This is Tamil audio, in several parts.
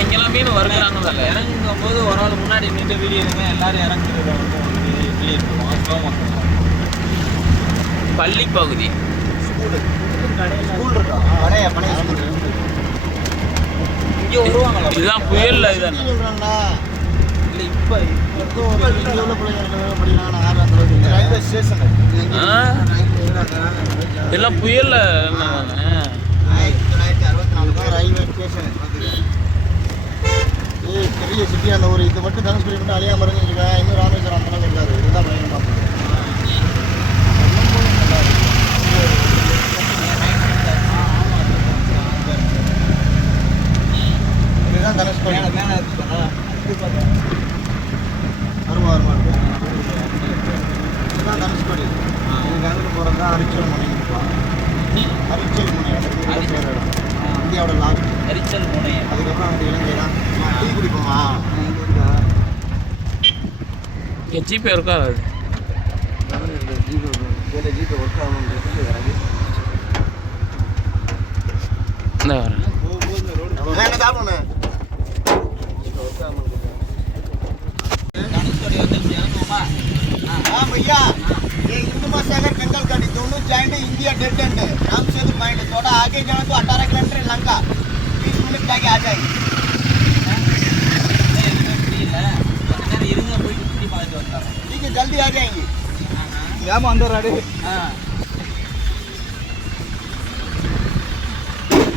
இங்கெல்லாம் மீன் வருகிறாங்கல்ல இறங்குங்கும் போது ஒரு ஆள் முன்னாடி நின்று வீடியோ எடுங்க எல்லாரும் இறங்குறத வந்து பள்ளி பகுதி. ஸ்கூல். இருக்கா? பழைய பழைய ஸ்கூல். இங்கே வருவாங்களா இதுதான் புயல்ல ஆ? எல்லாம் புயல்ல ரயில்வே ஸ்டேஷன். இது பெரிய சிட்டி அந்த ஒரு இது மட்டும் தனுஷ்கோடி மட்டும் அழியாம இருந்துச்சுக்கா இன்னும் ராமேஸ்வரம் அந்த அளவுக்கு இருக்காது. இதுதான் பயங்கரமாக இதுதான் தனுஷ்கோடி வருமா வருமா இதுதான் தனுஷ்கோடி இதுக்கு அங்கே போகிறது தான் அரிச்சல் பண்ணிட்டு இருப்பான் మీకు हाँ, ये हिंद महासागर बंगाल है India dead end. Ram Setu point थोड़ा आगे जाना तो 18 किलोमीटर लंका। 20 मिनट आगे आ जाएगी। ठीक है जल्दी आ जाएंगे ஏமா அந்த ராடு ஆ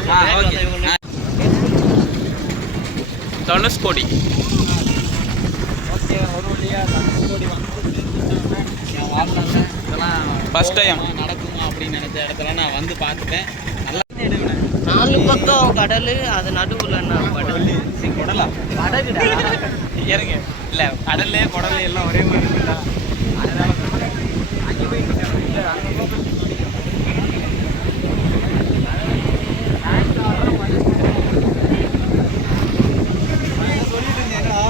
ஆ ஓகே தனுஷ்கோடி ஓகே ஒரு வழியா தனுஷ்கோடி வந்து என் வாழ்நாள்ல இதெல்லாம் First time. போகுமா, நடக்குமா அப்படின்னு நினைச்ச இடத்துல நான் வந்து பார்த்துட்டேன் நல்லா எடுவேன் நாலு பக்கம் கடல் அது நடுவுல நான் கடல் குடலா படகுடா இறங்க. இல்லை கடல்லே குடல்ல எல்லாம் ஒரே மாதிரி இருக்குல்ல அதனால அங்கே போய் நிக்கணும். இல்ல, போய் சொல்லிட்டு இருந்தேன்டா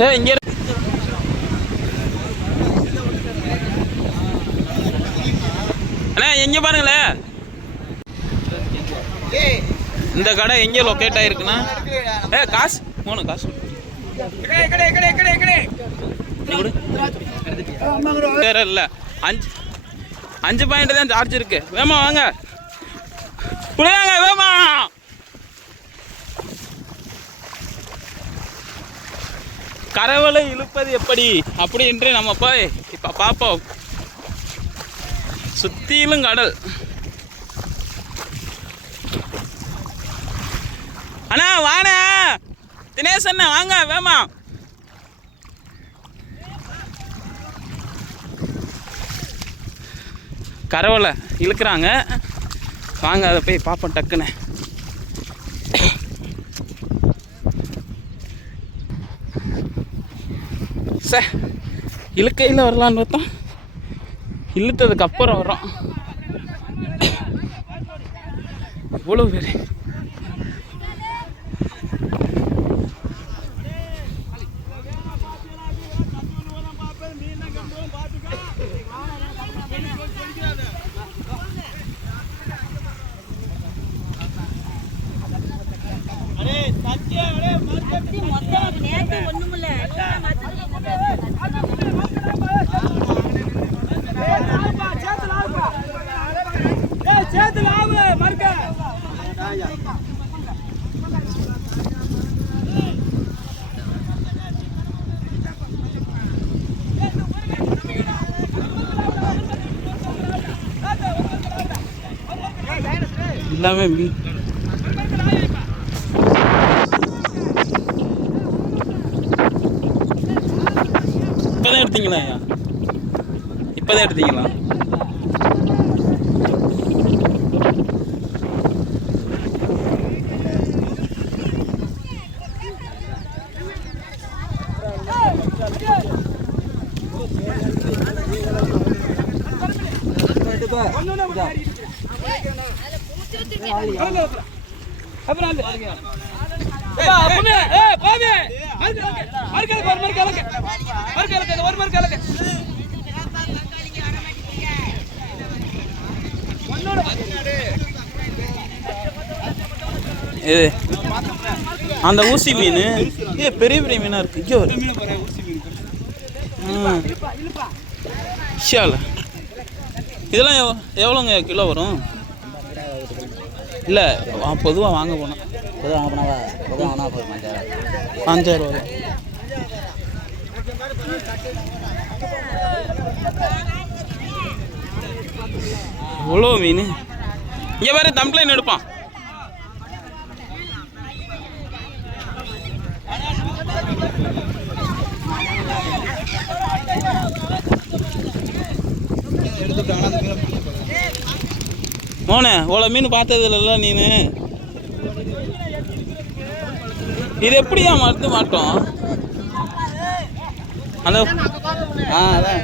ஏ இங்க அண்ணா எங்க பாருங்களேன் இந்த கடை எங்கே லொக்கேட் ஆயிருக்குன்னா? ஏ காசு. மூணு காசு. வேற இல்ல. அஞ்சு அஞ்சு பாயிண்ட் தான் சார்ஜ் இருக்கு. வேமா வாங்க. புரியாங்க வேமா. கரவலை இழுப்பது எப்படி? அப்படி என்று நம்ம போய் இப்ப பார்ப்போம் சுத்திலும் கடல். அண்ணா வாண தினேஷ் அண்ணா வாங்க வேமா. கரவலை இழுக்கிறாங்க. வாங்க அதை போய் பார்ப்போம் டக்குன்னு. சே இழுக்கையில் வரலான்னு பார்த்தோம். இழுத்ததுக்கு அப்புறம் வரோம் இவ்வளோ பேர். எல்லாமே மீன் இப்போதான் எடுத்தீங்களா? ஐயா இப்போதான் எடுத்தீங்களா? ஒன்று அப்புறம் அந்த ஊசி மீன். ஏ பெரிய பெரிய மீனாக இருக்கு. இங்கே வரும் இதெல்லாம் எவ்வளோங்க கிலோ வரும்? இல்லை பொதுவாக வாங்க போனோம் பொதுவாக வாங்க போனாவா பொதுவாக வாங்கினா போதும் அஞ்சாயிரம் அஞ்சாயிரம் ரூபா எவ்வளோ மீன். இங்கே பாரு தம்ப்ளைன் எடுப்பான். மோனே இவ்வளோ மீன் பார்த்தது இல்லைல்ல நீனு? இது எப்படியா மருந்து மாட்டோம்? ஹலோ. ஆ அதான்.